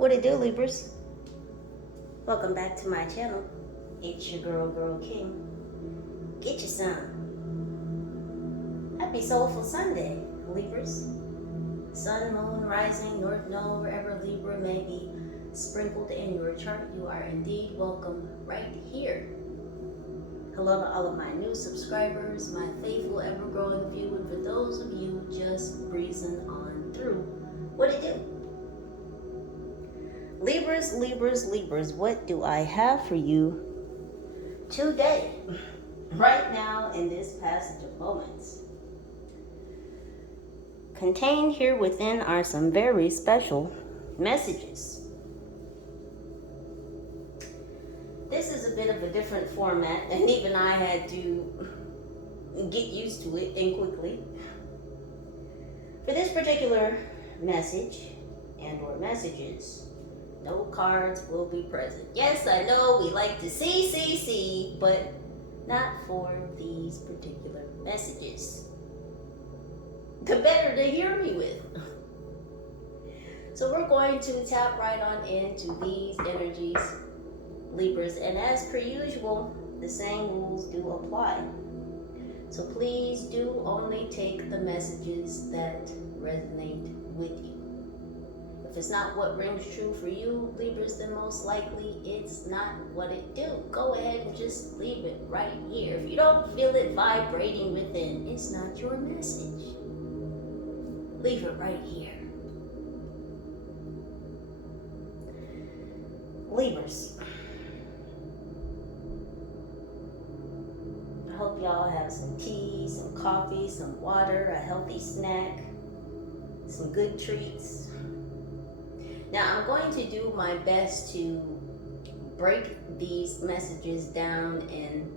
What it do, Libras? Welcome back to my channel. It's your girl King. Get you some. Happy Soulful Sunday, Libras. Sun, moon, rising, north node, wherever Libra may be sprinkled in your chart, you are indeed welcome right here. Hello to all of my new subscribers, my faithful ever-growing few, and for those of you just breezing on through. What it do? Libras, what do I have for you today? Right now in this passage of moments. Contained here within are some very special messages. This is a bit of a different format, and even I had to get used to it and quickly. For this particular message and or messages, no cards will be present. Yes, I know we like to see, but not for these particular messages. The better to hear me with. So we're going to tap right on into these energies, Libras, and as per usual, the same rules do apply. So please do only take the messages that resonate with you. If it's not what rings true for you, Libras, then most likely it's not what it do. Go ahead and just leave it right here. If you don't feel it vibrating within, it's not your message. Leave it right here. Libras, I hope y'all have some tea, some coffee, some water, a healthy snack, some good treats. Now, I'm going to do my best to break these messages down in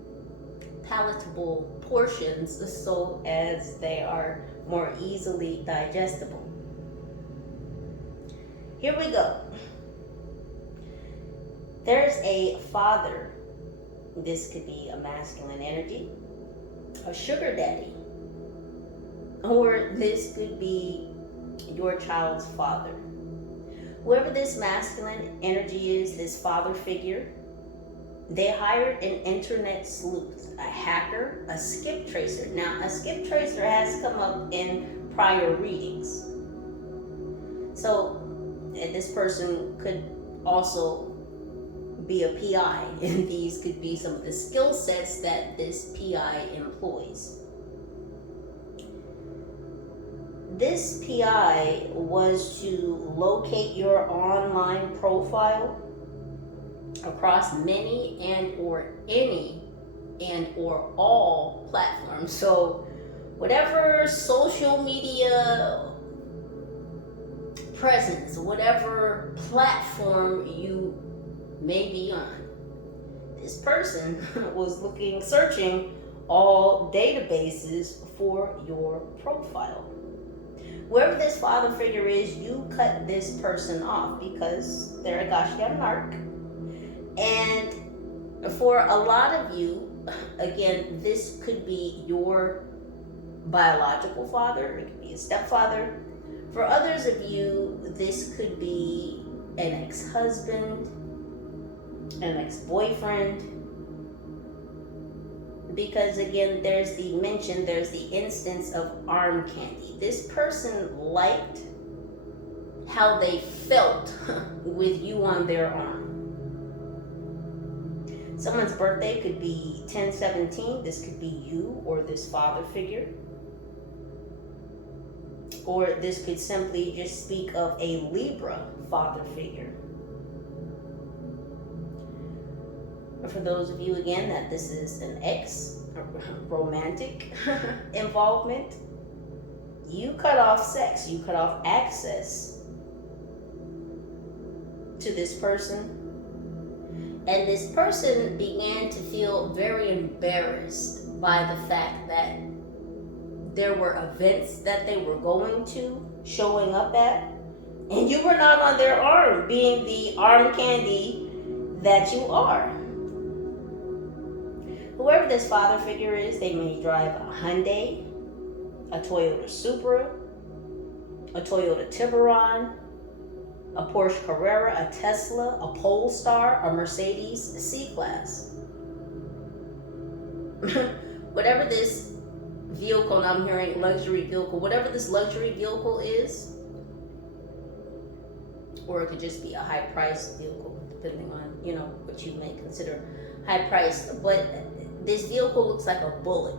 palatable portions so as they are more easily digestible. Here we go. There's a father. This could be a masculine energy, a sugar daddy, or this could be your child's father. Whoever this masculine energy is, this father figure, they hired an internet sleuth, a hacker, a skip tracer. Now, a skip tracer has come up in prior readings. So, this person could also be a PI, and these could be some of the skill sets that this PI employs. This PI was to locate your online profile across many and or any and or all platforms. So whatever social media presence, whatever platform you may be on, this person was searching all databases for your profile. Whoever this father figure is, you cut this person off because they're a gosh damn narc. And for a lot of you, again, this could be your biological father, it could be a stepfather. For others of you, this could be an ex-husband, an ex-boyfriend. Because again, there's the instance of arm candy. This person liked how they felt with you on their arm. Someone's birthday could be 10/17. This could be you or this father figure. Or this could simply just speak of a Libra father figure. For those of you, again, that this is an romantic involvement, you cut off sex, you cut off access to this person. And this person began to feel very embarrassed by the fact that there were events that they were going to, showing up at, and you were not on their arm, being the arm candy that you are. Whoever this father figure is, they may drive a Hyundai, a Toyota Supra, a Toyota Tiburon, a Porsche Carrera, a Tesla, a Polestar, a Mercedes C-Class. Whatever this vehicle, and I'm hearing luxury vehicle, whatever this luxury vehicle is, or it could just be a high-priced vehicle, depending on, you know, what you may consider high-priced. But this vehicle looks like a bullet.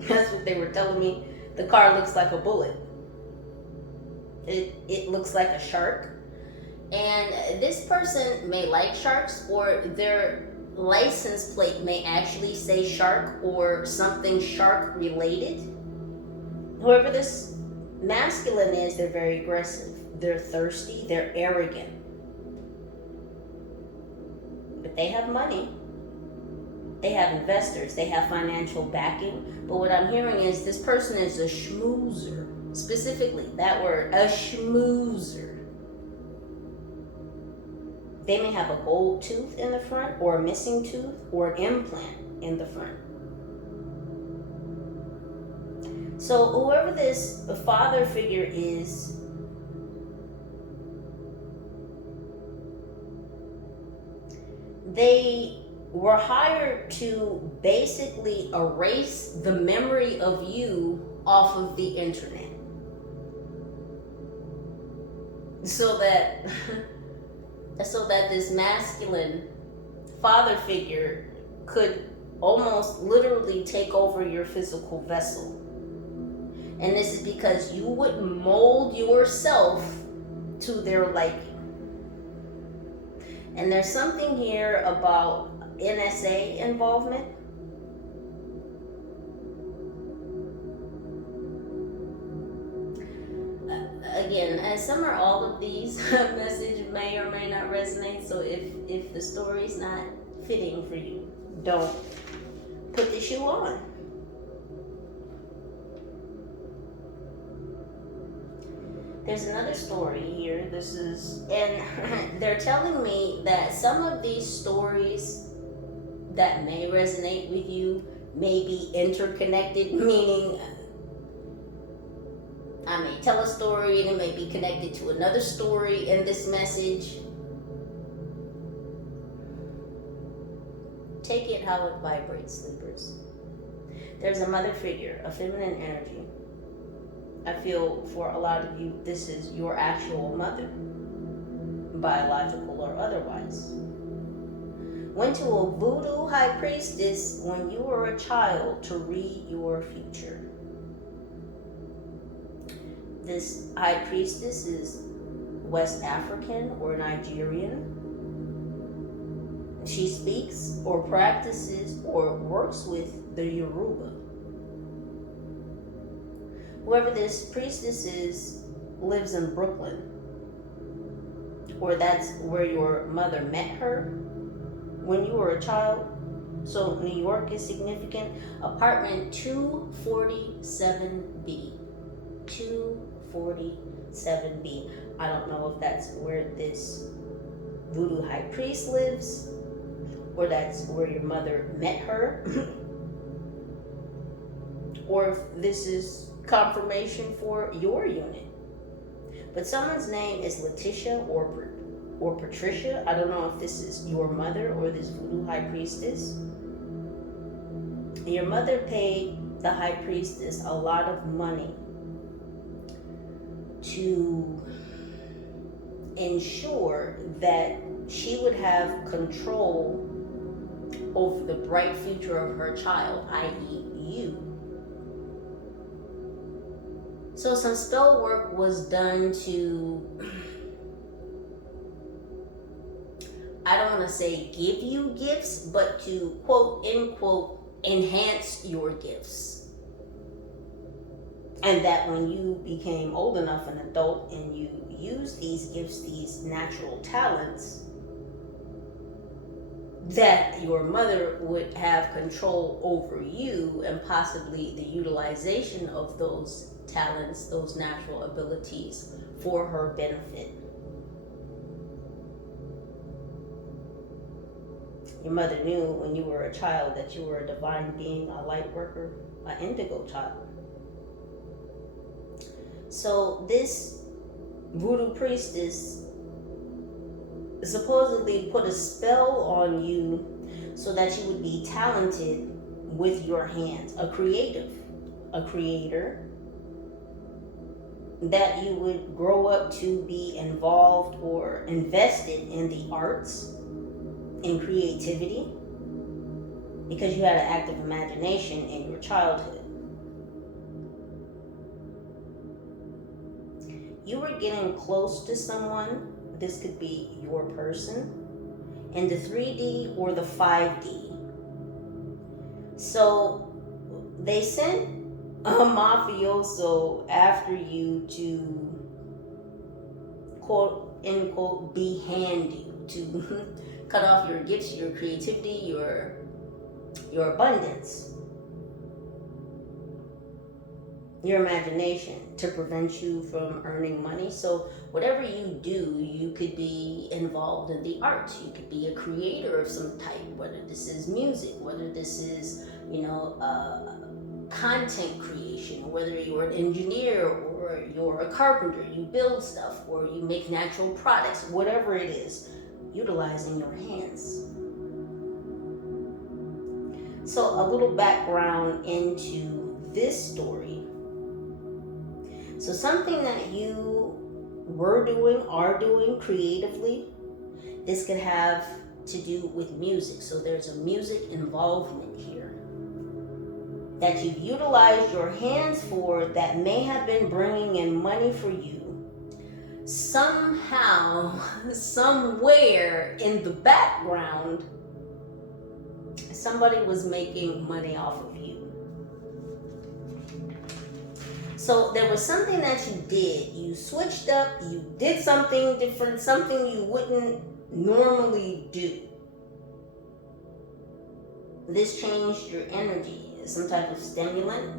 That's what they were telling me. The car looks like a bullet. It looks like a shark. And this person may like sharks, or their license plate may actually say shark or something shark related. Whoever this masculine is, they're very aggressive. They're thirsty. They're arrogant. But they have money. They have investors. They have financial backing. But what I'm hearing is this person is a schmoozer. Specifically, that word, a schmoozer. They may have a gold tooth in the front, or a missing tooth, or an implant in the front. So whoever this father figure is, they were hired to basically erase the memory of you off of the internet. So that this masculine father figure could almost literally take over your physical vessel. And this is because you would mold yourself to their liking. And there's something here about NSA involvement. Again, as some or all of these message may or may not resonate, so if the story's not fitting for you, don't put the shoe on. There's another story here. This is, and they're telling me that some of these stories that may resonate with you may be interconnected, meaning I may tell a story and it may be connected to another story in this message. Take it how it vibrates, Libras. There's a mother figure, a feminine energy. I feel for a lot of you, this is your actual mother, biological or otherwise. Went to a voodoo high priestess when you were a child to read your future. This high priestess is West African or Nigerian. She speaks or practices or works with the Yoruba. Whoever this priestess is lives in Brooklyn, or that's where your mother met her when you were a child. So New York is significant. Apartment 247B. 247B. I don't know if that's where this voodoo high priest lives, or that's where your mother met her, or if this is confirmation for your unit. But someone's name is Letitia or Patricia. I don't know if this is your mother or this voodoo high priestess. Your mother paid the high priestess a lot of money to ensure that she would have control over the bright future of her child, i.e. you. So some spell work was done to, I don't want to say give you gifts, but to quote, end quote, enhance your gifts. And that when you became old enough, an adult, and you used these gifts, these natural talents, that your mother would have control over you and possibly the utilization of those talents, those natural abilities for her benefit. Your mother knew when you were a child that you were a divine being, a light worker, an indigo child. So this voodoo priestess supposedly put a spell on you so that you would be talented with your hands, a creator, that you would grow up to be involved or invested in the arts, in creativity, because you had an active imagination in your childhood. You were getting close to someone. This could be your person in the 3D or the 5D. So they sent a mafioso after you to, quote unquote, behand you, to cut off your gifts, your creativity, your abundance, your imagination, to prevent you from earning money. So whatever you do, you could be involved in the arts. You could be a creator of some type, whether this is music, whether this is, content creation, whether you're an engineer or you're a carpenter, you build stuff, or you make natural products, whatever it is, utilizing your hands. So a little background into this story. So something that you were doing, are doing creatively, this could have to do with music. So there's a music involvement here that you've utilized your hands for, that may have been bringing in money for you. Somehow, somewhere in the background, somebody was making money off of you. So there was something that you did. You switched up, you did something different, something you wouldn't normally do. This changed your energy. Some type of stimulant,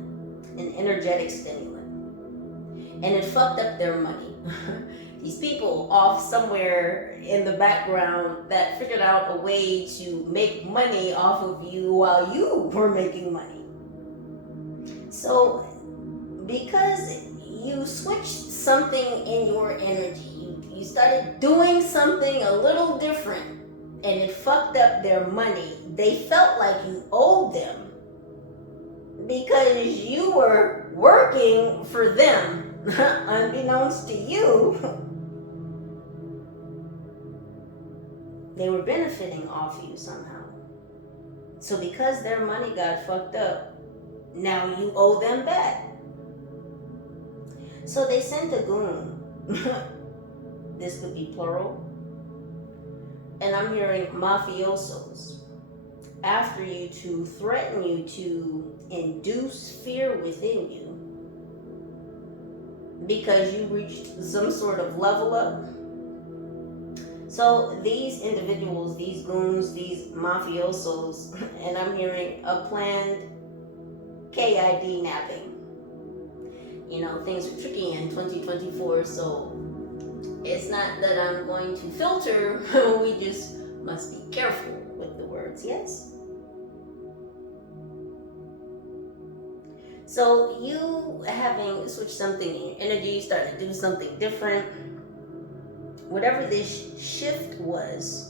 an energetic stimulant, and it fucked up their money. These people off somewhere in the background that figured out a way to make money off of you while you were making money. So because you switched something in your energy, you started doing something a little different, and it fucked up their money. They felt like you owed them, because you were working for them, unbeknownst to you. They were benefiting off you somehow. So because their money got fucked up, now you owe them back. So they sent a goon. This could be plural. And I'm hearing mafiosos after you to threaten you, to induce fear within you, because you reached some sort of level up. So these individuals, these goons, these mafiosos, and I'm hearing a planned KID napping. Things are tricky in 2024, so it's not that I'm going to filter, we just must be careful with the words, yes? So you having switched something in your energy, starting to do something different, whatever this shift was,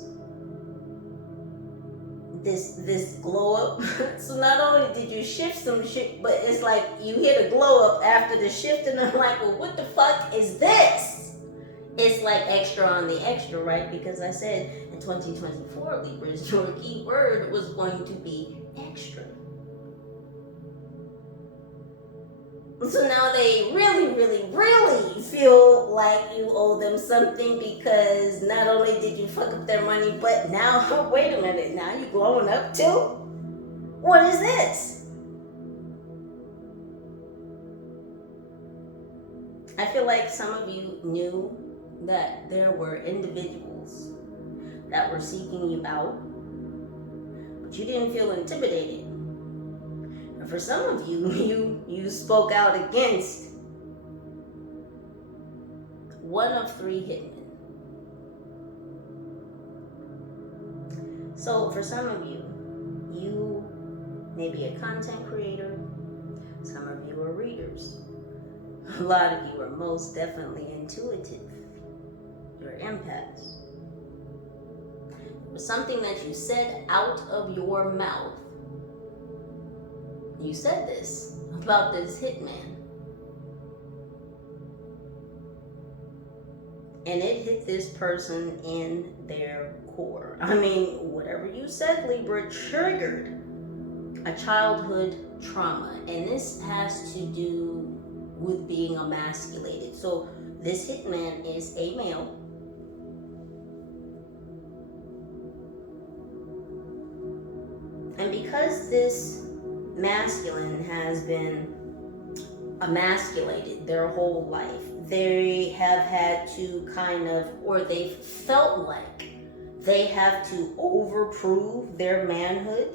this glow up. So not only did you shift some shit, but it's like you hit a glow up after the shift, and I'm like, well, what the fuck is this? It's like extra on the extra, right? Because I said in 2024, Libras, your key word was going to be extra. So now they really, really, really feel like you owe them something, because not only did you fuck up their money, but now, wait a minute, now you glowing up too? What is this? I feel like some of you knew that there were individuals that were seeking you out, but you didn't feel intimidated. And for some of you, you spoke out against one of 3 hitmen. So for some of you, may be a content creator, some of you are readers. A lot of you are most definitely intuitive. You're empaths. It was something that you said out of your mouth. You said this about this hitman. And it hit this person in their core. I mean, whatever you said, Libra, triggered a childhood trauma. And this has to do with being emasculated. So this hitman is a male. And because this masculine has been emasculated their whole life, they have had to kind of, or they felt like they have to overprove their manhood.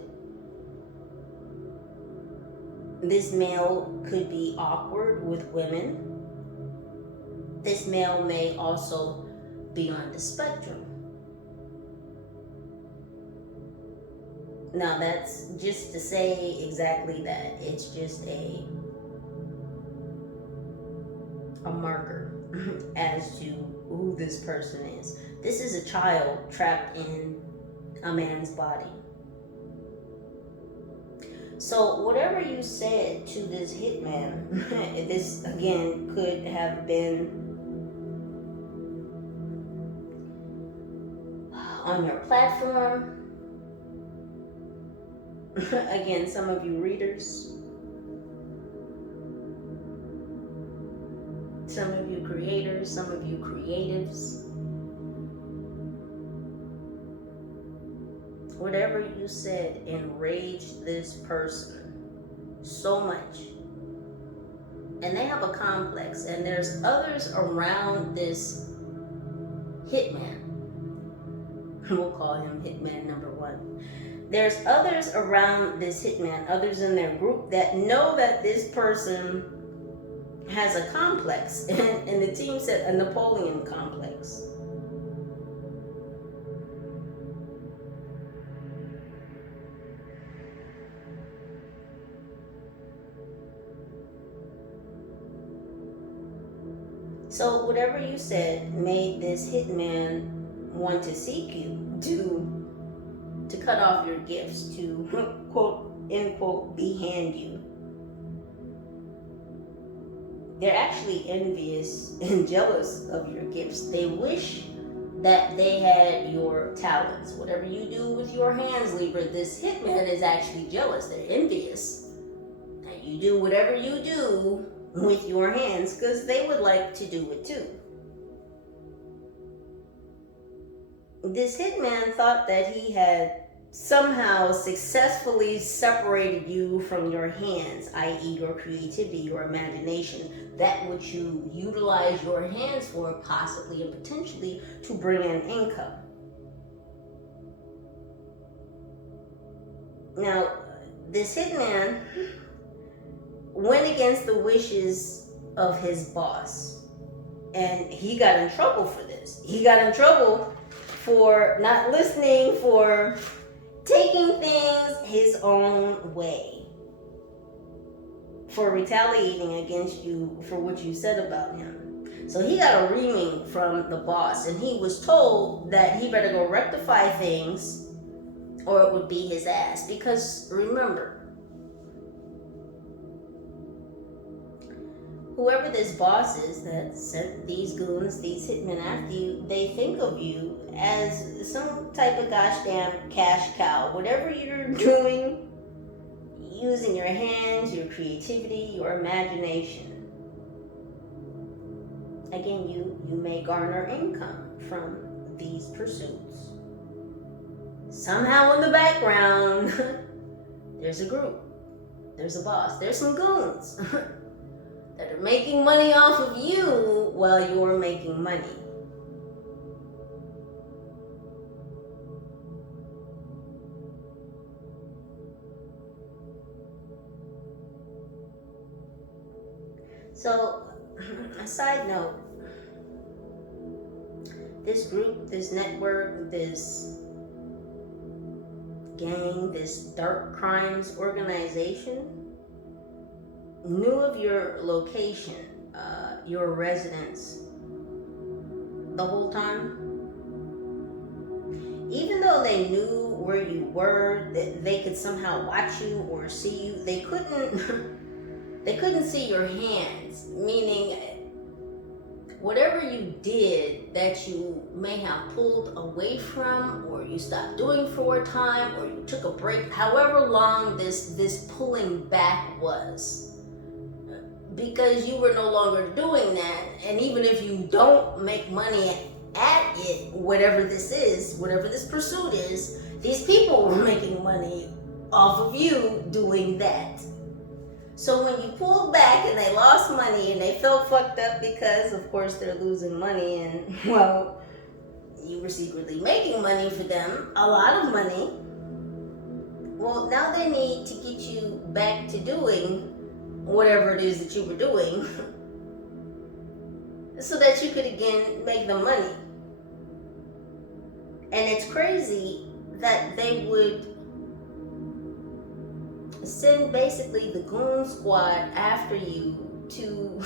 This male could be awkward with women. This male may also be on the spectrum. Now that's just to say exactly that. It's just a marker as to who this person is. This is a child trapped in a man's body. So whatever you said to this hitman, this again could have been on your platform. Again, some of you readers, some of you creators, some of you creatives. Whatever you said enraged this person so much. And they have a complex, and there's others around this hitman. We'll call him hitman number 1. There's others around this hitman, others in their group that know that this person has a complex. And the team said a Napoleon complex. So whatever you said made this hitman want to seek you, to cut off your gifts, to quote unquote behand you. They're actually envious and jealous of your gifts. They wish that they had your talents. Whatever you do with your hands, Libra, this hitman is actually jealous. They're envious that you do whatever you do with your hands, because they would like to do it too. This hitman thought that he had somehow successfully separated you from your hands, i.e. your creativity, your imagination, that which you utilize your hands for, possibly and potentially to bring in income. Now, this hitman went against the wishes of his boss, and he got in trouble for this. He got in trouble for not listening, for taking things his own way, for retaliating against you for what you said about him. So he got a reaming from the boss, and he was told that he better go rectify things or it would be his ass. Because remember, whoever this boss is that sent these goons, these hitmen after you, they think of you as some type of gosh damn cash cow. Whatever you're doing, using your hands, your creativity, your imagination. Again, you may garner income from these pursuits. Somehow in the background, there's a group, there's a boss, there's some goons that are making money off of you while you're making money. So, a side note, this group, this network, this gang, this dark crimes organization knew of your location your residence the whole time. Even though they knew where you were, that they could somehow watch you or see you, they couldn't they couldn't see your hands, meaning whatever you did that you may have pulled away from, or you stopped doing for a time, or you took a break, however long this pulling back was, because you were no longer doing that. And even if you don't make money at it, whatever this is, whatever this pursuit is, these people were making money off of you doing that. So when you pulled back and they lost money and they felt fucked up because, of course, they're losing money, and, well, you were secretly making money for them, a lot of money. Well, now they need to get you back to doing whatever it is that you were doing so that you could again make the money. And it's crazy that they would send basically the goon squad after you to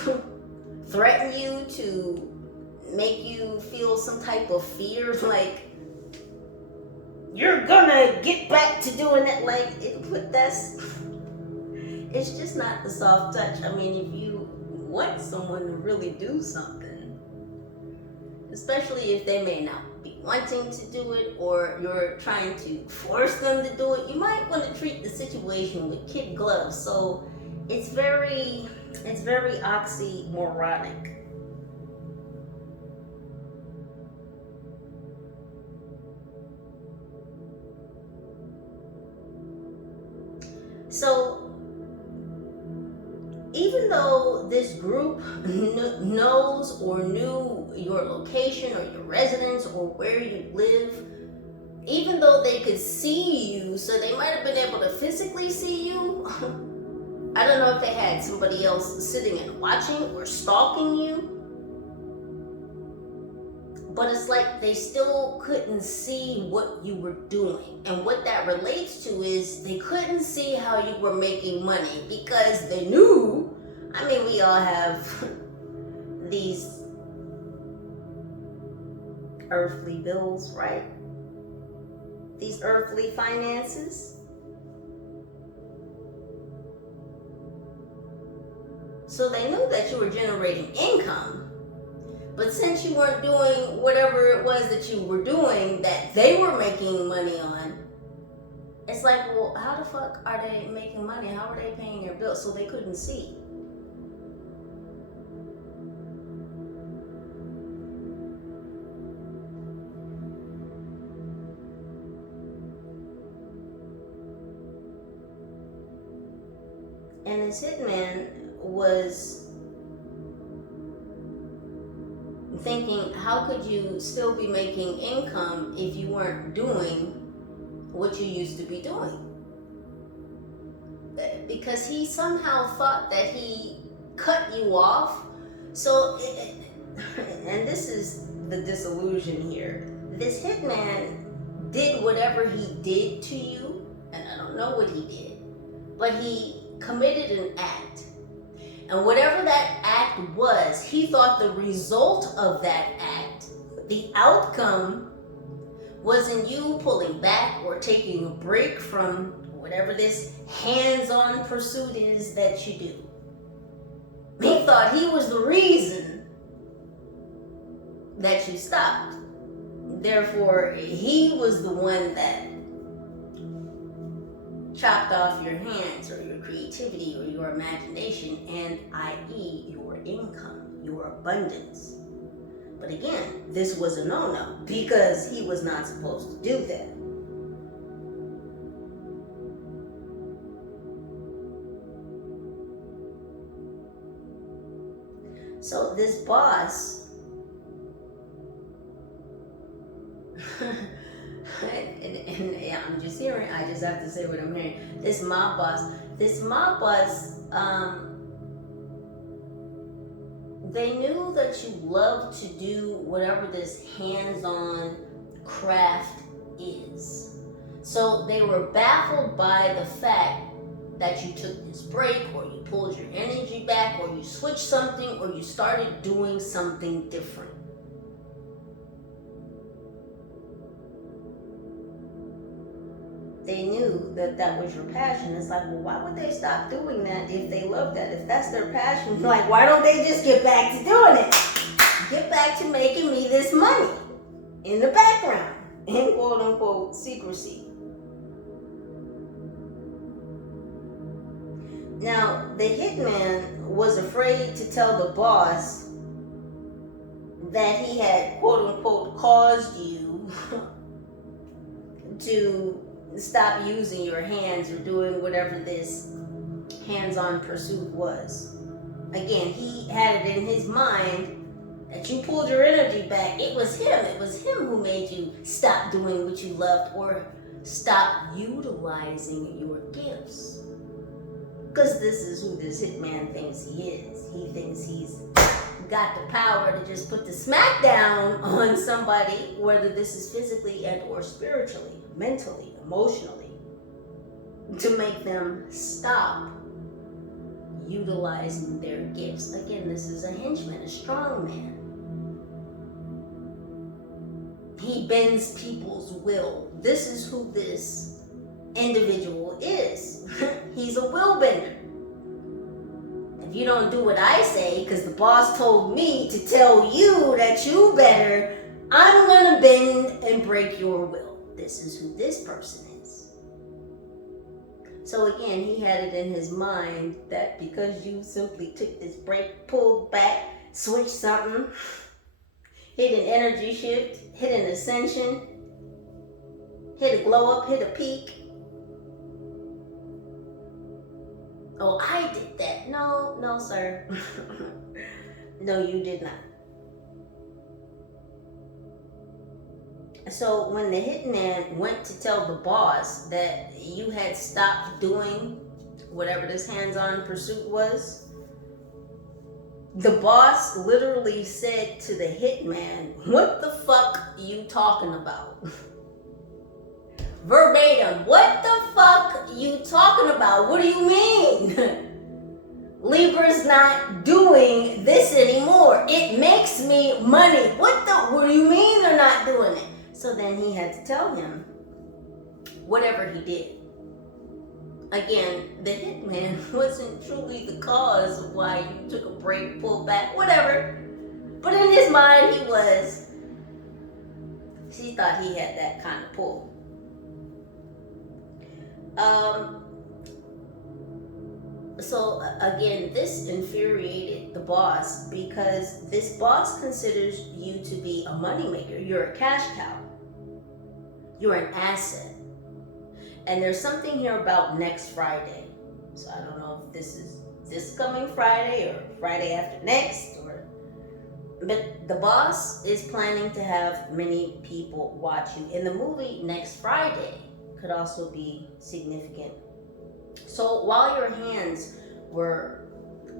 threaten you, to make you feel some type of fear, like you're gonna get back to doing it. Like it's just not the soft touch. I mean, if you want someone to really do something, especially if they may not be wanting to do it, or you're trying to force them to do it, you might want to treat the situation with kid gloves. So it's very oxymoronic. So even though this group knows or knew your location or your residence or where you live, even though they could see you, so they might have been able to physically see you, I don't know if they had somebody else sitting and watching or stalking you, but it's like they still couldn't see what you were doing. And what that relates to is they couldn't see how you were making money, because they knew, I mean, we all have these earthly bills, right? These earthly finances. So they knew that you were generating income. But since you weren't doing whatever it was that you were doing that they were making money on, it's like, well, how the fuck are they making money? How are they paying your bills? So they couldn't see. And this hitman was thinking, how could you still be making income if you weren't doing what you used to be doing? Because he somehow thought that he cut you off. So, and this is the disillusion here. This hitman did whatever he did to you, and I don't know what he did, but he committed an act. And whatever that act was, he thought the result of that act, the outcome, was in you pulling back or taking a break from whatever this hands-on pursuit is that you do. He thought he was the reason that you stopped. Therefore, he was the one that chopped off your hands, or your creativity, or your imagination, and i.e. your income, your abundance. But again, this was a no-no, because he was not supposed to do that. So this boss, and yeah, I'm just hearing, I just have to say what I'm hearing. This mob boss, they knew that you love to do whatever this hands-on craft is. So they were baffled by the fact that you took this break, or you pulled your energy back, or you switched something, or you started doing something different. They knew that that was your passion. It's like, well, why would they stop doing that if they love that? If that's their passion, like, why don't they just get back to doing it? Get back to making me this money in the background, in quote unquote secrecy. Now, the hitman was afraid to tell the boss that he had quote unquote caused you to stop using your hands or doing whatever this hands-on pursuit was. Again, he had it in his mind that you pulled your energy back. It was him. It was him who made you stop doing what you loved or stop utilizing your gifts. Because this is who this hitman thinks he is. He thinks he's got the power to just put the smack down on somebody, whether this is physically and or spiritually, mentally, emotionally, to make them stop utilizing their gifts. Again, this is a henchman, a strong man. He bends people's will. This is who this individual is. He's a will bender. If you don't do what I say, because the boss told me to tell you that you better, I'm gonna bend and break your will. This is who this person is. So again, he had it in his mind that because you simply took this break, pulled back, switched something, hit an energy shift, hit an ascension, hit a glow up, hit a peak. Oh, I did that. No, sir. No, you did not. So when the hitman went to tell the boss that you had stopped doing whatever this hands-on pursuit was, the boss literally said to the hitman, "What the fuck you talking about?" Verbatim, "What the fuck you talking about? What do you mean? Libra's not doing this anymore. It makes me money. What do you mean they're not doing it?" So then he had to tell him whatever he did. Again, the hitman wasn't truly the cause of why you took a break, pulled back, whatever. But in his mind, he thought he had that kind of pull. So again, this infuriated the boss because this boss considers you to be a moneymaker. You're a cash cow. You're an asset. And there's something here about next Friday. So I don't know if this is this coming Friday or Friday after next, but the boss is planning to have many people watch you. In the movie Next Friday could also be significant. So while your hands were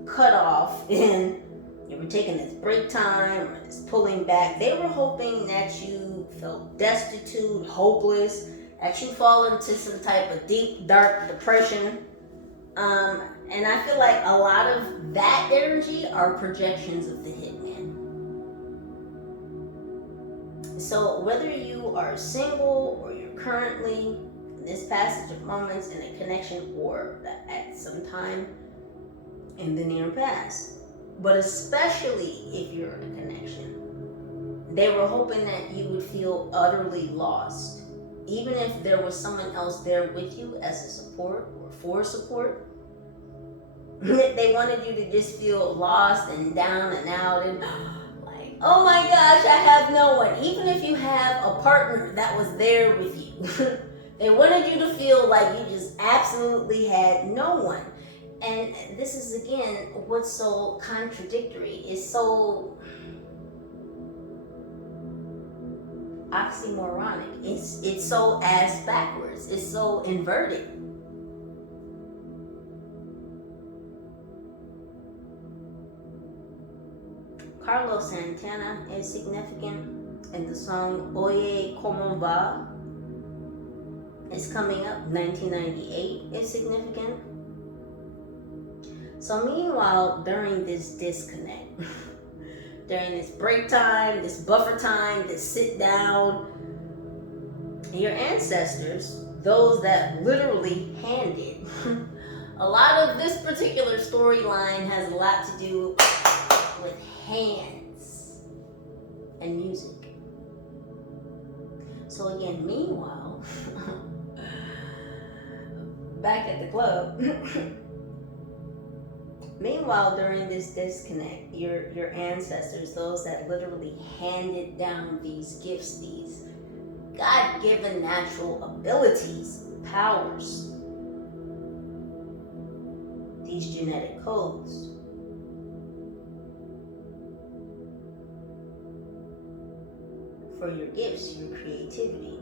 cut off and you were taking this break time or this pulling back, they were hoping that you felt destitute, hopeless, that you fall into some type of deep, dark depression. And I feel like a lot of that energy are projections of the hitman. So whether you are single or you're currently in this passage of moments in a connection or at some time in the near past, but especially if you're in a connection, they were hoping that you would feel utterly lost. Even if there was someone else there with you as a support or for support, they wanted you to just feel lost and down and out and like, oh my gosh, I have no one. Even if you have a partner that was there with you, they wanted you to feel like you just absolutely had no one. And this is, again, what's so contradictory. It's so oxymoronic. It's so ass backwards. It's so inverted. Carlos Santana is significant, and the song Oye Como Va is coming up. 1998 is significant. So meanwhile, during this disconnect, during this break time, this buffer time, this sit down, your ancestors, those that literally handed, a lot of this particular storyline has a lot to do with hands and music. So again, meanwhile, back at the club, meanwhile, during this disconnect, your ancestors, those that literally handed down these gifts, these God-given natural abilities, powers, these genetic codes, for your gifts, your creativity,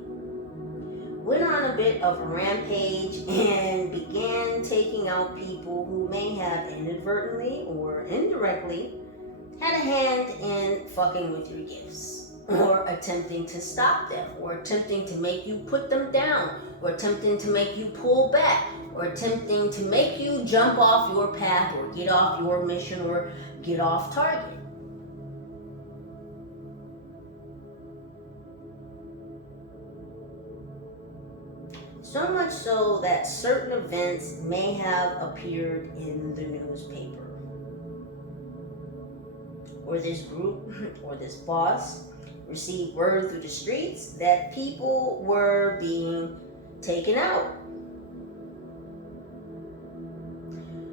went on a bit of a rampage and began taking out people who may have inadvertently or indirectly had a hand in fucking with your gifts, or attempting to stop them, or attempting to make you put them down, or attempting to make you pull back, or attempting to make you jump off your path, or get off your mission, or get off target. So much so that certain events may have appeared in the newspaper. Or this group, or this boss, received word through the streets that people were being taken out.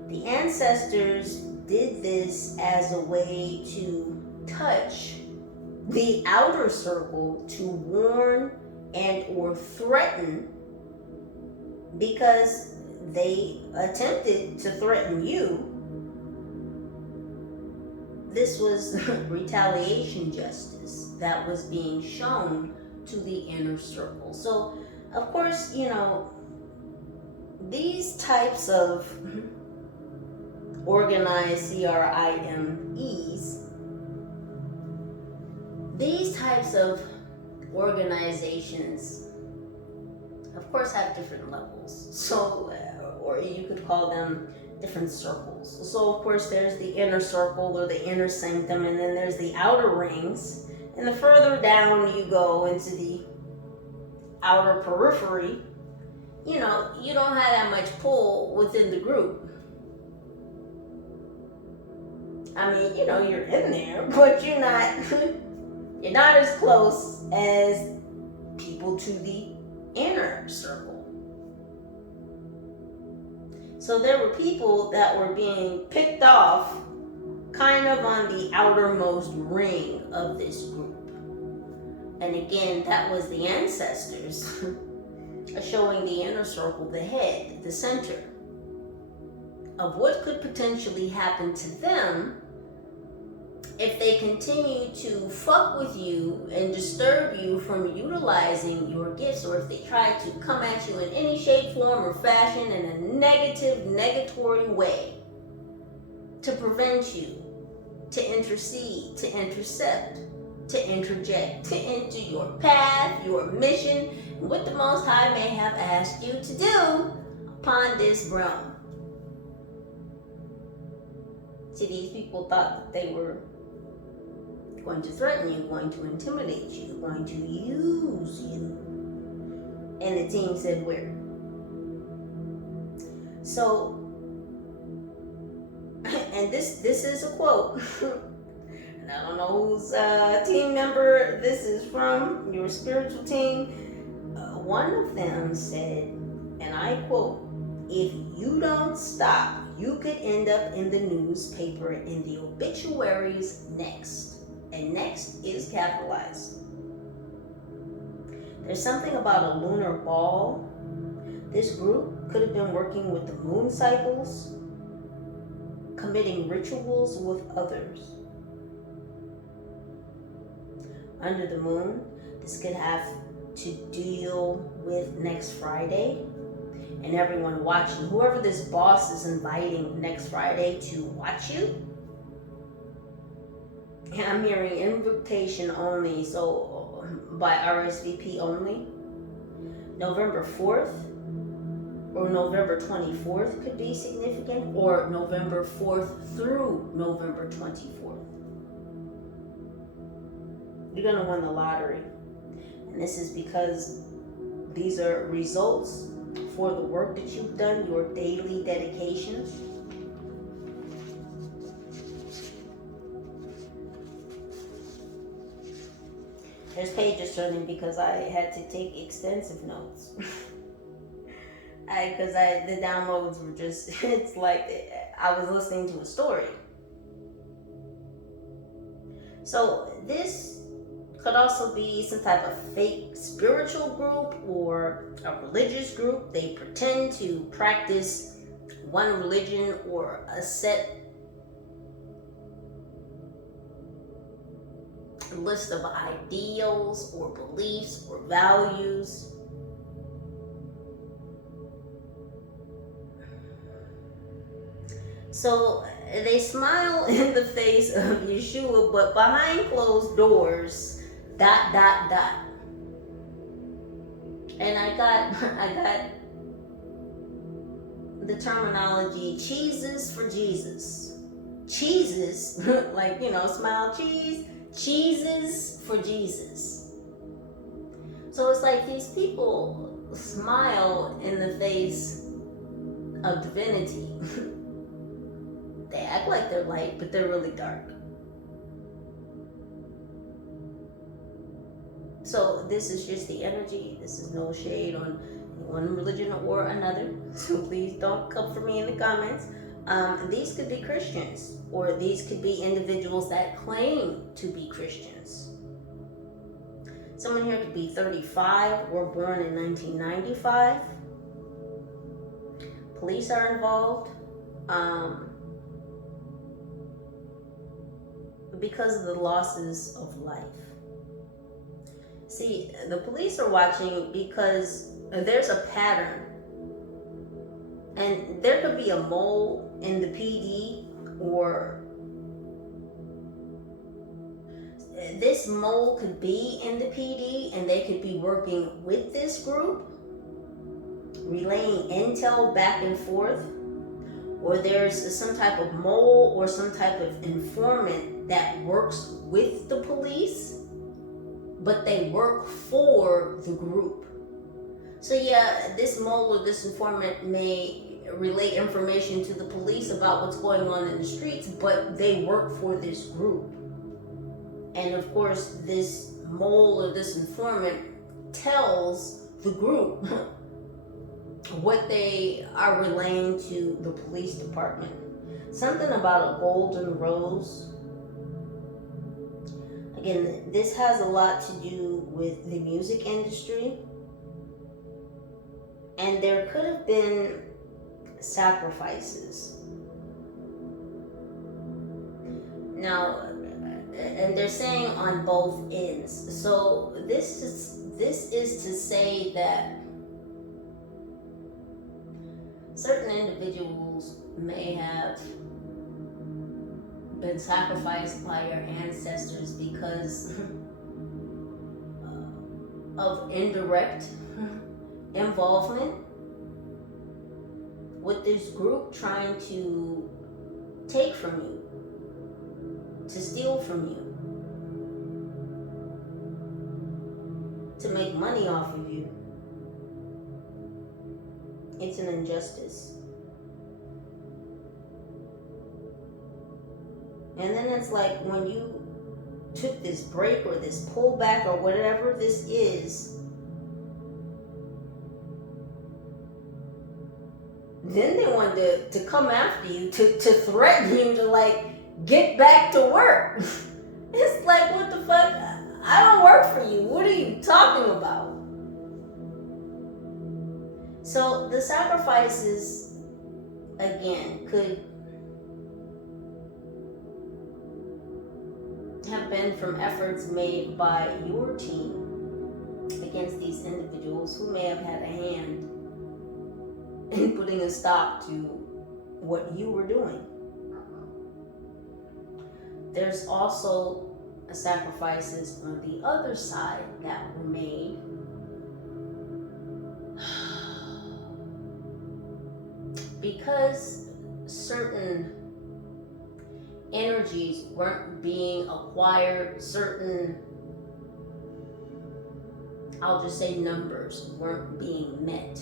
The ancestors did this as a way to touch the outer circle, to warn and or threaten, because they attempted to threaten you. This was retaliation justice that was being shown to the inner circle. So, of course, you know, these types of organized CRIMEs, these types of organizations, of course, have different levels. So, or you could call them different circles. So, of course, there's the inner circle or the inner sanctum, and then there's the outer rings. And the further down you go into the outer periphery, you know, you don't have that much pull within the group. I mean, you know, you're in there, but you're not as close as people to the inner circle. So there were people that were being picked off kind of on the outermost ring of this group. And again, that was the ancestors showing the inner circle, the head, the center of what could potentially happen to them if they continue to fuck with you and disturb you from utilizing your gifts, or if they try to come at you in any shape, form, or fashion in a negative, negatory way to prevent you, to intercede, to intercept, to interject, to enter your path, your mission, and what the Most High may have asked you to do upon this realm. See, these people thought that they were going to threaten you, going to intimidate you, going to use you. And the team said, where? So, and this is a quote. And I don't know whose team member this is from, your spiritual team. One of them said, and I quote, "If you don't stop, you could end up in the newspaper in the obituaries next." And next is capitalized. There's something about a lunar ball. This group could have been working with the moon cycles, committing rituals with others. Under the moon, this could have to deal with next Friday and everyone watching. Whoever this boss is inviting next Friday to watch you. And I'm hearing invitation only, so by RSVP only. November 4th, or November 24th could be significant, or November 4th through November 24th. You're going to win the lottery. And this is because these are results for the work that you've done, your daily dedication. There's pages turning because I had to take extensive notes. Because the downloads were just, it's like I was listening to a story. So this could also be some type of fake spiritual group or a religious group. They pretend to practice one religion or a set list of ideals or beliefs or values. So they smile in the face of Yeshua, but behind closed doors, ... And I got the terminology cheeses for Jesus. Cheeses, like, smile cheese, cheeses for Jesus. So it's like these people smile in the face of divinity. They act like they're light, but they're really dark. So this is just the energy. This is no shade on one religion or another. So please don't come for me in the comments. These could be Christians, or these could be individuals that claim to be Christians. Someone here could be 35 or born in 1995. Police are involved. Because of the losses of life. See, the police are watching because there's a pattern. And there could be a mole in the PD, or this mole could be in the PD and they could be working with this group, relaying intel back and forth. Or there's some type of mole or some type of informant that works with the police, but they work for the group. So yeah, this mole or this informant may relay information to the police about what's going on in the streets, but they work for this group. And of course, this mole or this informant tells the group what they are relaying to the police department. Something about a golden rose. Again, this has a lot to do with the music industry. And there could have been sacrifices. Now, and they're saying on both ends. So this is to say that certain individuals may have been sacrificed by your ancestors because of indirect involvement with this group trying to take from you, to steal from you, to make money off of you. It's an injustice. And then it's like when you took this break or this pullback or whatever this is, then they wanted to come after you, to threaten you to like get back to work. It's like, what the fuck? I don't work for you. What are you talking about? So the sacrifices, again, could have been from efforts made by your team against these individuals who may have had a hand in putting a stop to what you were doing. There's also sacrifices on the other side that were made because certain energies weren't being acquired, certain, I'll just say numbers weren't being met.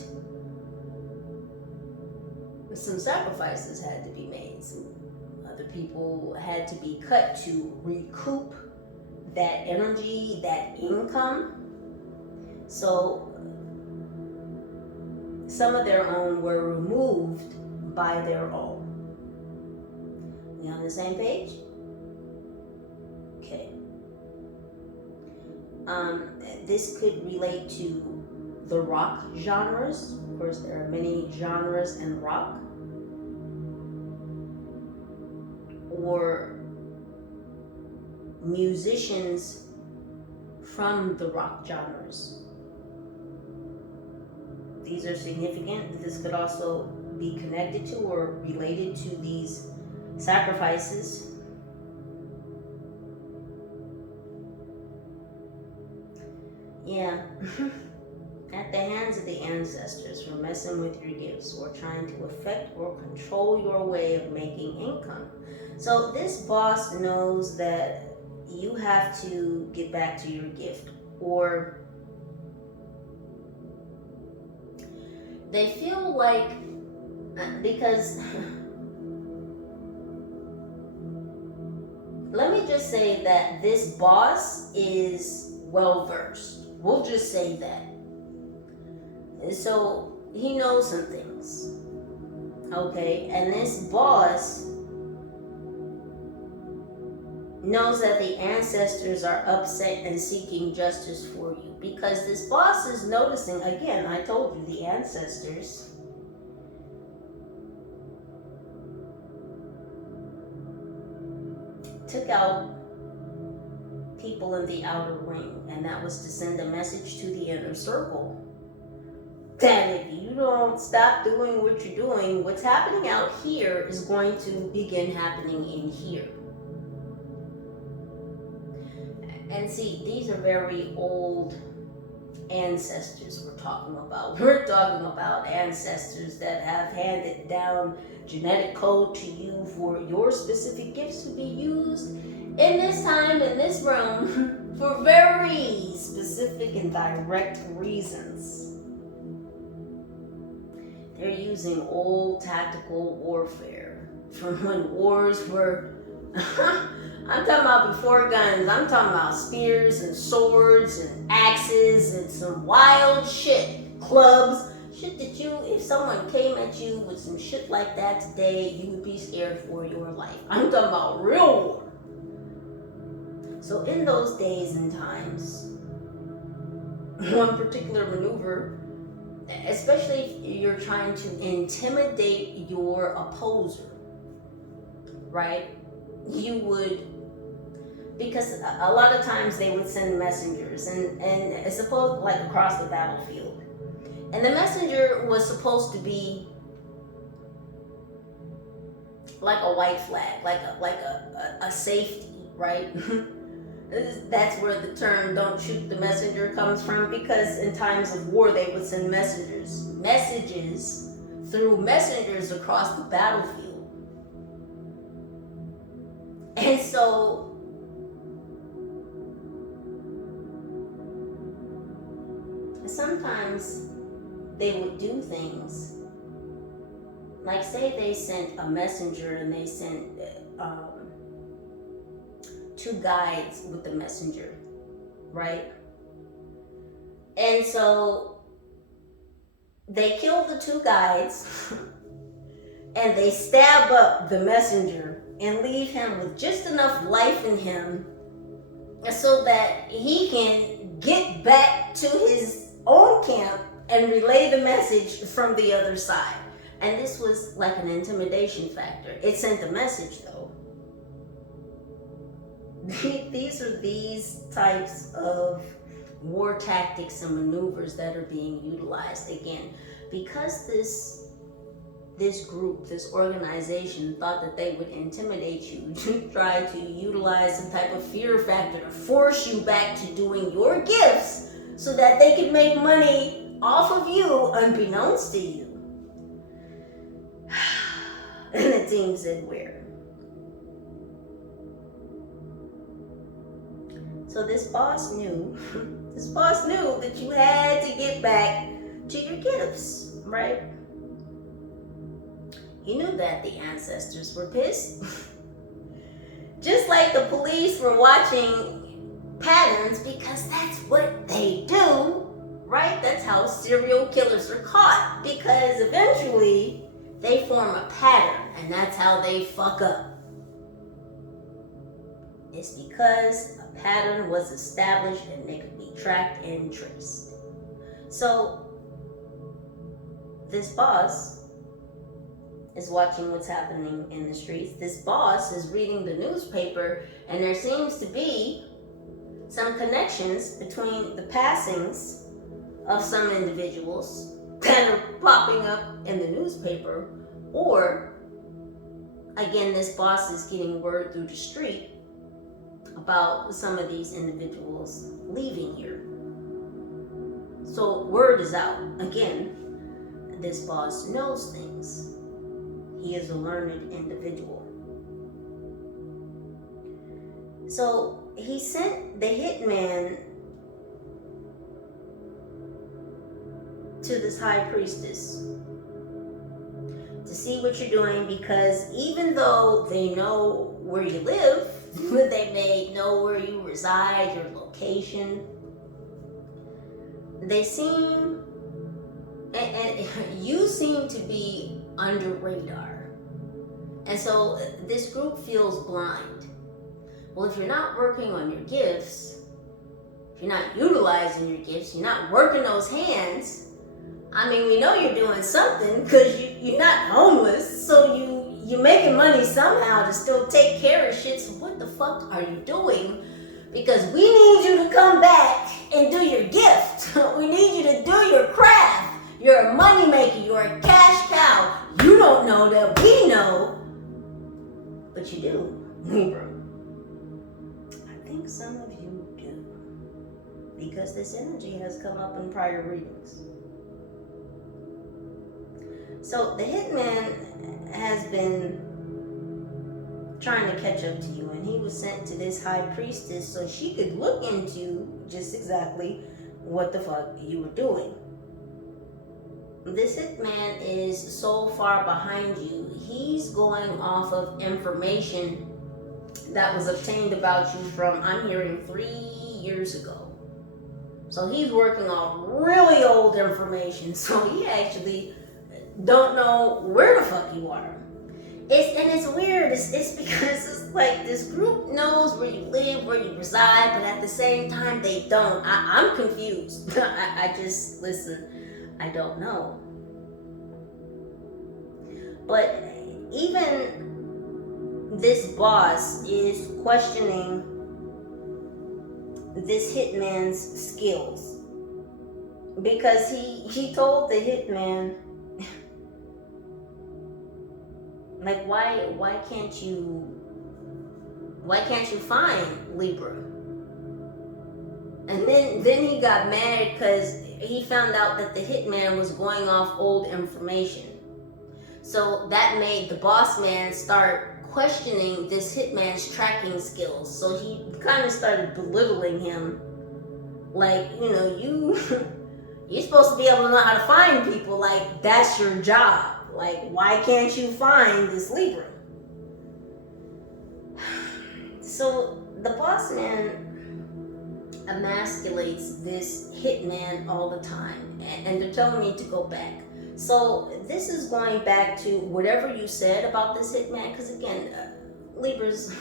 Some sacrifices had to be made. Some other people had to be cut to recoup that energy, that income. So some of their own were removed by their own. We on the same page? Okay. This could relate to the rock genres. Of course, there are many genres in rock. Or musicians from the rock genres. These are significant. This could also be connected to or related to these sacrifices. Yeah. At the hands of the ancestors for messing with your gifts or trying to affect or control your way of making income. So this boss knows that you have to get back to your gift, or they feel like, because let me just say that this boss is well versed. We'll just say that. So he knows some things, okay? And this boss knows that the ancestors are upset and seeking justice for you, because this boss is noticing, again, I told you, the ancestors took out people in the outer ring, and that was to send a message to the inner circle that if you don't stop doing what you're doing, what's happening out here is going to begin happening in here. And see, these are very old ancestors we're talking about. We're talking about ancestors that have handed down genetic code to you for your specific gifts to be used in this time, in this realm, for very specific and direct reasons. They're using old tactical warfare from when wars were I'm talking about before guns. I'm talking about spears and swords and axes and some wild shit. Clubs. Shit that you, if someone came at you with some shit like that today, you would be scared for your life. I'm talking about real war. So in those days and times, one particular maneuver, especially if you're trying to intimidate your opposer, right? You would, because a lot of times they would send messengers and it's supposed, like, across the battlefield, and the messenger was supposed to be like a white flag, like a safety, right? That's where the term "don't shoot the messenger" comes from, because in times of war they would send messages through messengers across the battlefield. And so sometimes they would do things like, say they sent a messenger and they sent 2 guides with the messenger, right? And so they kill the 2 guides and they stab up the messenger and leave him with just enough life in him so that he can get back to his own camp and relay the message from the other side. And this was like an intimidation factor. It sent a message, though. These are these types of war tactics and maneuvers that are being utilized, again, because this group, this organization, thought that they would intimidate you to try to utilize some type of fear factor to force you back to doing your gifts so that they could make money off of you unbeknownst to you. And the team said, where? So this boss knew, that you had to get back to your gifts, right? He knew that the ancestors were pissed. Just like the police were watching patterns, because that's what they do, right? That's how serial killers are caught, because eventually they form a pattern, and that's how they fuck up. It's because a pattern was established and they could be tracked and traced. So this boss is watching what's happening in the streets. This boss is reading the newspaper, and there seems to be some connections between the passings of some individuals that are popping up in the newspaper, or again, this boss is getting word through the street about some of these individuals leaving here. So word is out. Again, this boss knows things. He is a learned individual. So he sent the hitman to this high priestess to see what you're doing, because even though they know where you live, they may know where you reside, your location, they seem, and you seem to be under radar. And so this group feels blind. Well, if you're not working on your gifts, if you're not utilizing your gifts, you're not working those hands, I mean, we know you're doing something, because you're not homeless, so you're making money somehow to still take care of shit. So what the fuck are you doing? Because we need you to come back and do your gift. We need you to do your craft. You're a money maker. You're a cash cow. You don't know that we know, but you do, Libra. I think some of you do, because this energy has come up in prior readings. So the hitman has been trying to catch up to you, and he was sent to this high priestess so she could look into just exactly what the fuck you were doing. This hitman is so far behind you. He's going off of information that was obtained about you from, I'm hearing, 3 years ago. So he's working off really old information. So he actually don't know where the fuck you are. It's weird. It's because it's like this group knows where you live, where you reside, but at the same time they don't. I'm confused. I just, listen, I don't know. But even this boss is questioning this hitman's skills, because he told the hitman, like, why can't you find Libra? And then he got mad because he found out that the hitman was going off old information. So that made the boss man start questioning this hitman's tracking skills. So he kind of started belittling him, like, you're supposed to be able to know how to find people. Like, that's your job. Like, why can't you find this Libra? So the boss man emasculates this hitman all the time, and they're telling me to go back. So this is going back to whatever you said about this hitman, because again, Libras,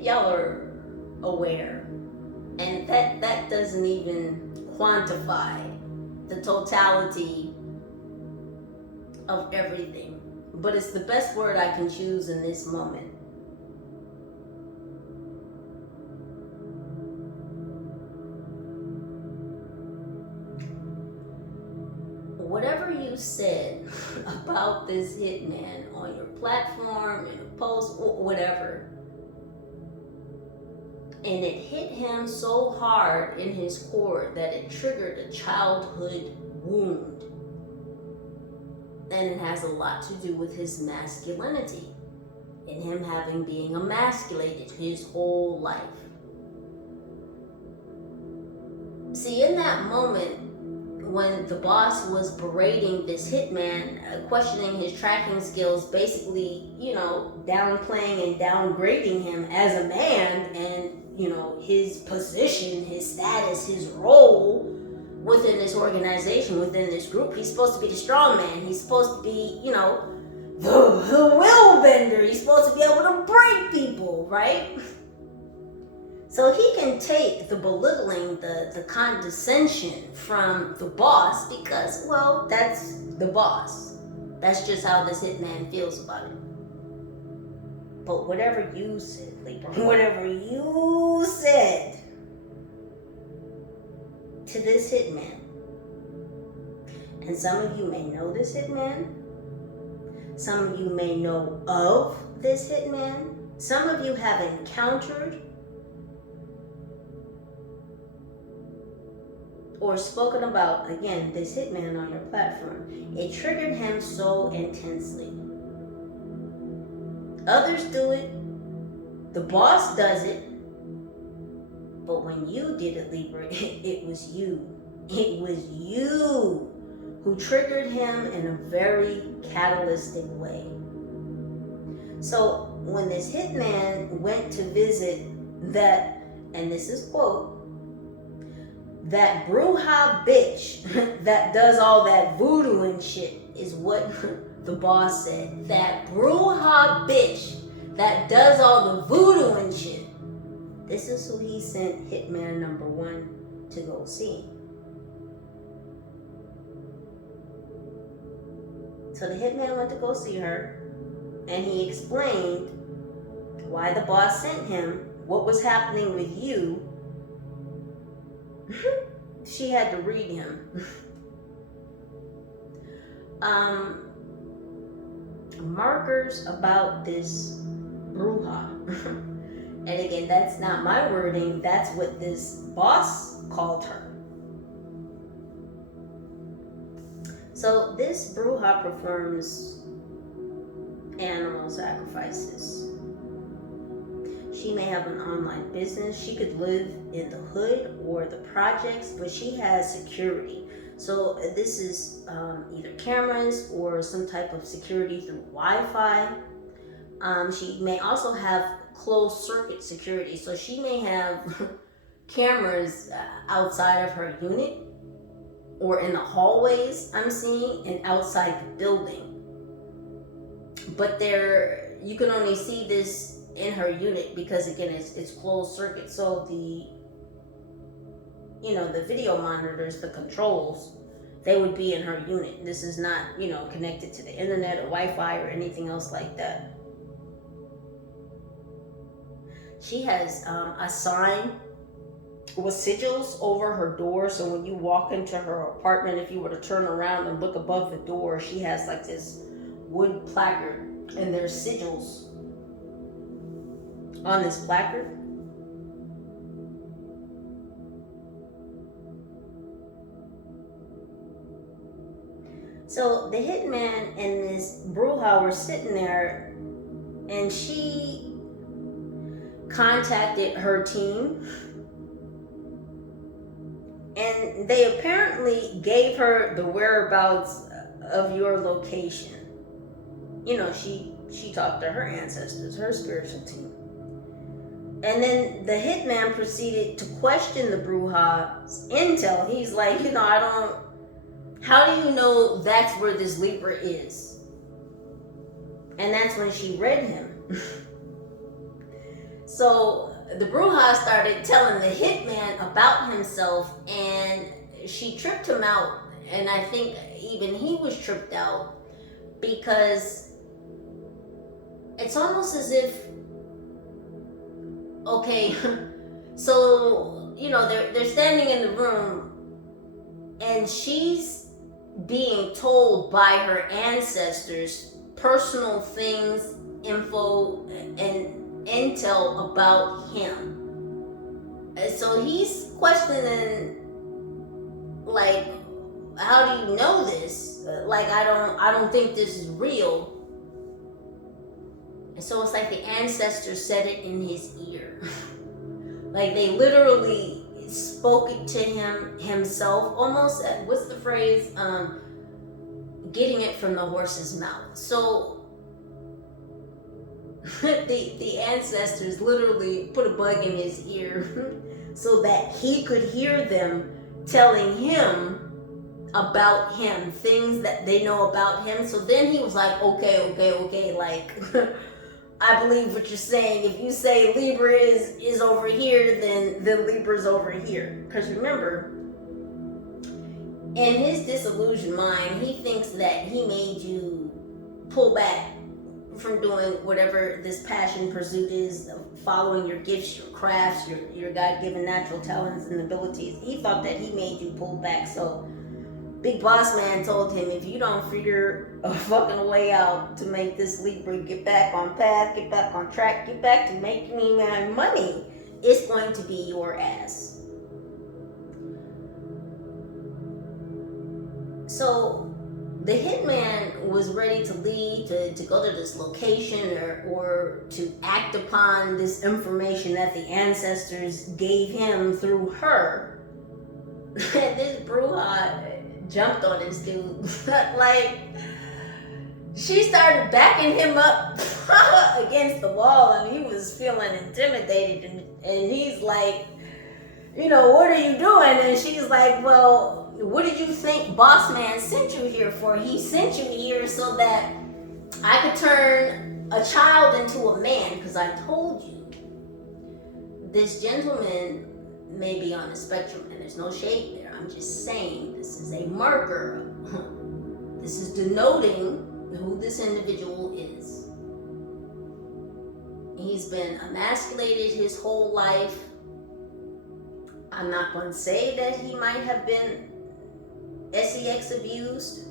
y'all are aware, and that doesn't even quantify the totality of everything, but it's the best word I can choose in this moment. Whatever you said about this hitman on your platform, in a post, whatever, and it hit him so hard in his core that it triggered a childhood wound. And it has a lot to do with his masculinity and him being emasculated his whole life. See, in that moment, when the boss was berating this hitman, questioning his tracking skills, basically, downplaying and downgrading him as a man and, his position, his status, his role within this organization, within this group. He's supposed to be the strong man. He's supposed to be, the will bender. He's supposed to be able to break people, right? So he can take the belittling, the condescension from the boss because, well, that's the boss. That's just how this hitman feels about it. But whatever you said, Libra, whatever you said to this hitman, and some of you may know this hitman, some of you may know of this hitman, some of you have encountered or spoken about, again, this hitman on your platform. It triggered him so intensely. Others do it. The boss does it. But when you did it, Libra, it was you. It was you who triggered him in a very catalytic way. So when this hitman went to visit that, and this is quote, that bruja bitch that does all that voodoo and shit, is what the boss said. That bruja bitch that does all the voodoo and shit. This is who he sent hitman number 1 to go see. So the hitman went to go see her, and he explained why the boss sent him, what was happening with you. She had to read him. Markers about this bruja. And again, that's not my wording. That's what this boss called her. So this bruja performs animal sacrifices. She may have an online business. She could live in the hood or the projects, but she has security. So this is either cameras or some type of security through Wi-Fi. She may also have closed circuit security. So she may have cameras outside of her unit or in the hallways I'm seeing and outside the building. But you can only see this in her unit because again it's closed circuit, so the video monitors, the controls, they would be in her unit. This is not connected to the internet or Wi-Fi or anything else like that. She has a sign with sigils over her door, so when you walk into her apartment, if you were to turn around and look above the door, she has like this wood placard and there's sigils on this placard. So the hitman and this bruja were sitting there, and she contacted her team, and they apparently gave her the whereabouts of your location. She talked to her ancestors, her spiritual team. And then the hitman proceeded to question the bruja's intel. He's like, how do you know that's where this Libra is? And that's when she read him. So the bruja started telling the hitman about himself, and she tripped him out. And I think even he was tripped out because it's almost as if, okay, so, they're standing in the room and she's being told by her ancestors personal things, info, and intel about him. And so he's questioning, like, how do you know this? Like, I don't think this is real. And so it's like the ancestors said it in his ear. Like, they literally spoke it to him himself, almost, what's the phrase? Getting it from the horse's mouth. So the ancestors literally put a bug in his ear so that he could hear them telling him about him, things that they know about him. So then he was like, okay, like, I believe what you're saying. If you say Libra is over here, then Libra's over here. Because remember, in his disillusioned mind, he thinks that he made you pull back from doing whatever this passion pursuit is, following your gifts, your crafts, your God-given natural talents and abilities. He thought that he made you pull back. So Big Boss Man told him, if you don't figure a fucking way out to make this Libra get back on path, get back on track, get back to making me my money, it's going to be your ass. So the hitman was ready to leave, to go to this location or to act upon this information that the ancestors gave him through her. This Bruja jumped on this dude. Like, she started backing him up against the wall, and he was feeling intimidated, and he's like, you know, what are you doing? And she's like, well, what did you think Boss Man sent you here for? He sent you here so that I could turn a child into a man, because I told you this gentleman may be on the spectrum, and there's no shade there. I'm just saying this is a marker. This is denoting who this individual is. He's been emasculated his whole life. I'm not going to say that he might have been sex abused.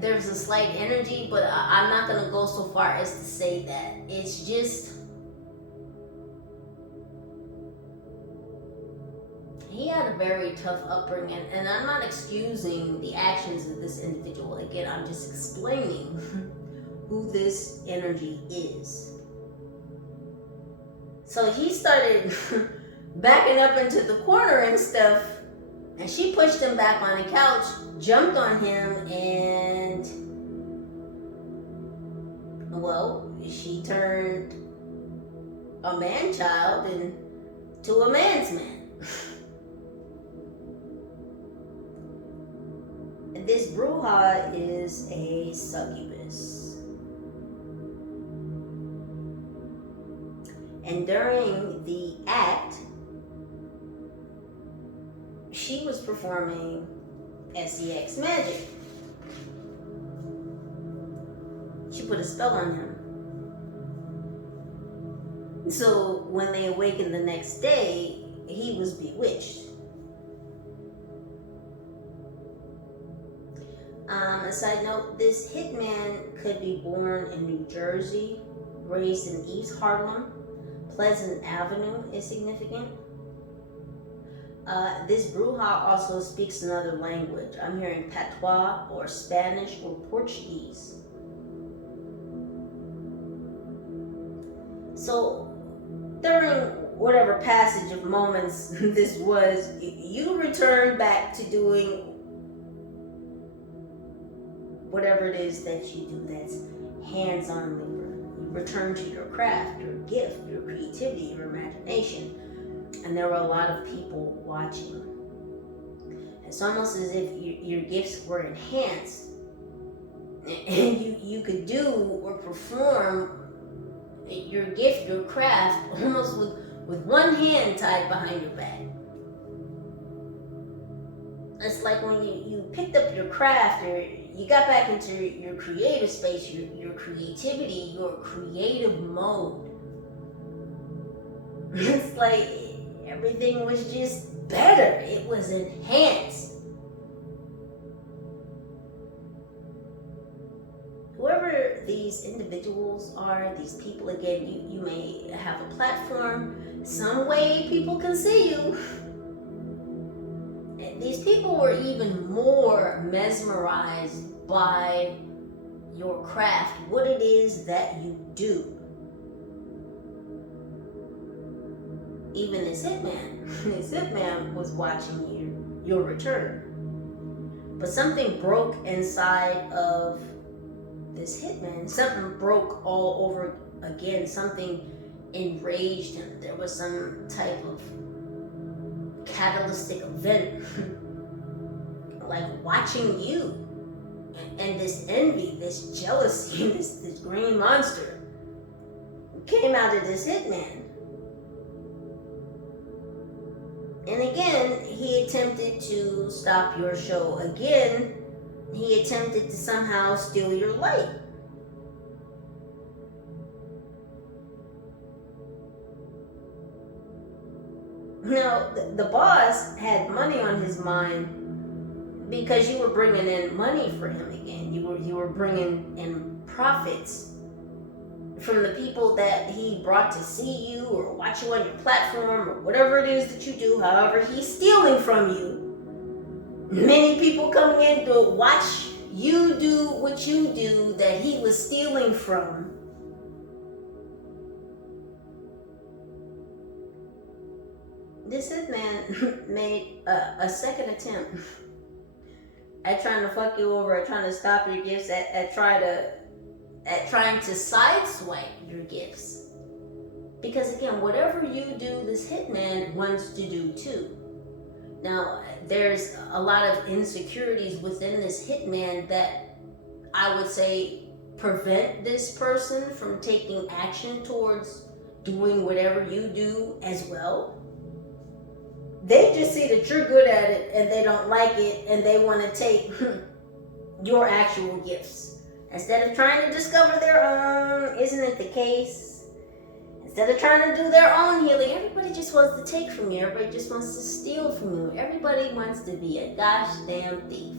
There's a slight energy, but I'm not going to go so far as to say that. It's just, he had a very tough upbringing, and I'm not excusing the actions of this individual. Again, I'm just explaining who this energy is. So he started backing up into the corner and stuff, and she pushed him back on the couch, jumped on him, and, well, she turned a man-child into a man's man. This Bruja is a succubus. And during the act, she was performing sex magic. She put a spell on him. So when they awakened the next day, he was bewitched. A side note, this hitman could be born in New Jersey, raised in East Harlem. Pleasant Avenue is significant. This Bruja also speaks another language. I'm hearing Patois or Spanish or Portuguese. So during whatever passage of moments this was, you return back to doing whatever it is that you do that's hands-on labor. You return to your craft, your gift, your creativity, your imagination. And there were a lot of people watching. It's almost as if your gifts were enhanced. And you could do or perform your gift, your craft, almost with one hand tied behind your back. It's like when you picked up your craft, or you got back into your creative space, your creativity, your creative mode. It's like everything was just better. It was enhanced. Whoever these individuals are, these people, again, you may have a platform, some way people can see you. these people were even more mesmerized by your craft, what it is that you do. Even this hitman was watching your return. But something broke inside of this hitman. Something broke all over again. Something enraged him. There was some type of catalytic event. Like watching you. And this envy, this jealousy, this green monster came out of this hitman. And again, he attempted to stop your show. Again, he attempted to somehow steal your light. Now, the boss had money on his mind because you were bringing in money for him again. You were bringing in profits from the people that he brought to see you or watch you on your platform or whatever it is that you do. However, he's stealing from you. Many people coming in to watch you do what you do that he was stealing from. This hitman made a second attempt at trying to fuck you over, at trying to stop your gifts, at trying to sideswipe your gifts. Because again, whatever you do, this hitman wants to do too. Now, there's a lot of insecurities within this hitman that I would say prevent this person from taking action towards doing whatever you do as well. They just see that you're good at it and they don't like it and they want to take your actual gifts. Instead of trying to discover their own, isn't it the case? Instead of trying to do their own healing, everybody just wants to take from you. Everybody just wants to steal from you. Everybody wants to be a gosh damn thief.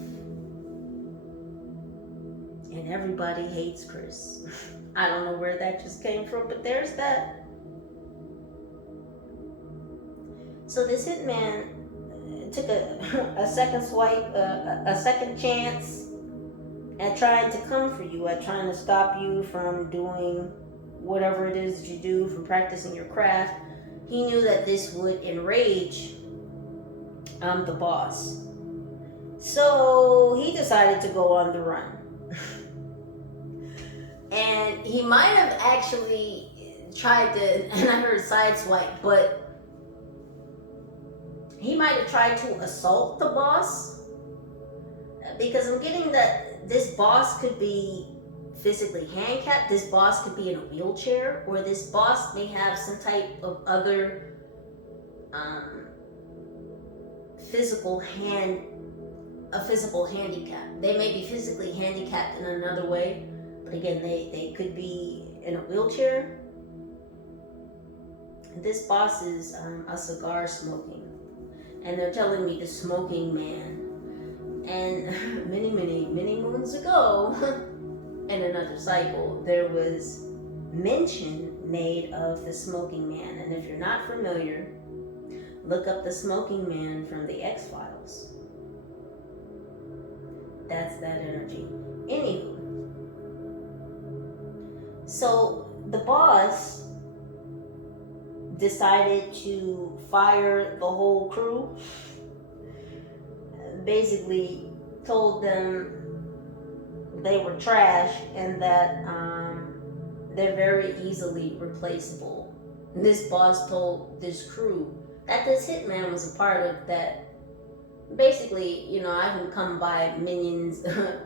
And everybody hates Chris. I don't know where that just came from, but there's that. So this hitman took a second swipe, a second chance at trying to come for you, at trying to stop you from doing whatever it is that you do, from practicing your craft. He knew that this would enrage the boss. So he decided to go on the run. And he might have actually tried to, and I heard sideswipe, but he might have tried to assault the boss, because I'm getting that this boss could be physically handicapped, this boss could be in a wheelchair, or this boss may have some type of other physical handicap. They may be physically handicapped in another way, but again, they could be in a wheelchair. This boss is a cigar smoking. And they're telling me the smoking man. And many moons ago, in another cycle, there was mention made of the smoking man. And if you're not familiar, look up the smoking man from the X-Files. That's that energy. Anywho, so the boss decided to fire the whole crew. Basically told them they were trash and that they're very easily replaceable. This boss told this crew that this hitman was a part of that. Basically, you know, I can come by minions a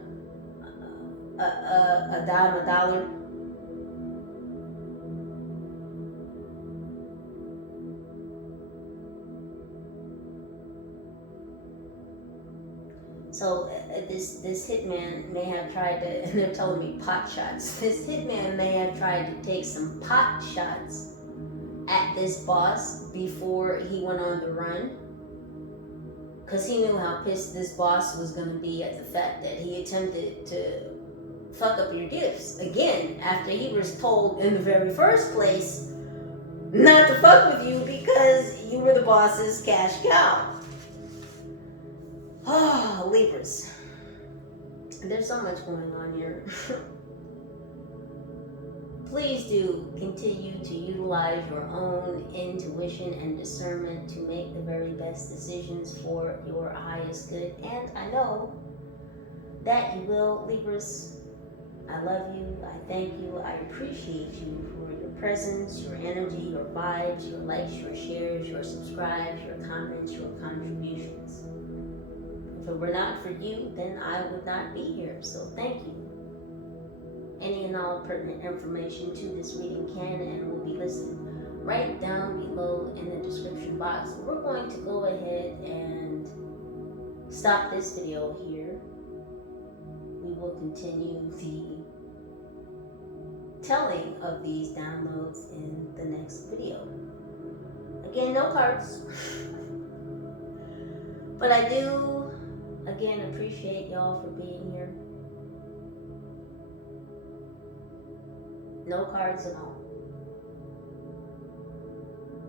dime a dollar. So this hitman may have tried to, and they're telling me pot shots. This hitman may have tried to take some pot shots at this boss before he went on the run. Because he knew how pissed this boss was going to be at the fact that he attempted to fuck up your gifts. Again, after he was told in the very first place not to fuck with you because you were the boss's cash cow. Ah, Libras. There's so much going on here. Please do continue to utilize your own intuition and discernment to make the very best decisions for your highest good. And I know that you will, Libras. I love you. I thank you. I appreciate you for your presence, your energy, your vibes, your likes, your shares, your subscribes, your comments, your contributions. If it were not for you, then I would not be here. So thank you. Any and all pertinent information to this reading can and will be listed right down below in the description box. We're going to go ahead and stop this video here. We will continue the telling of these downloads in the next video. Again, no cards. But I do, again, appreciate y'all for being here. No cards at all.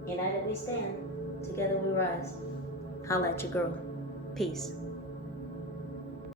United we stand. Together we rise. Holla at your girl. Peace.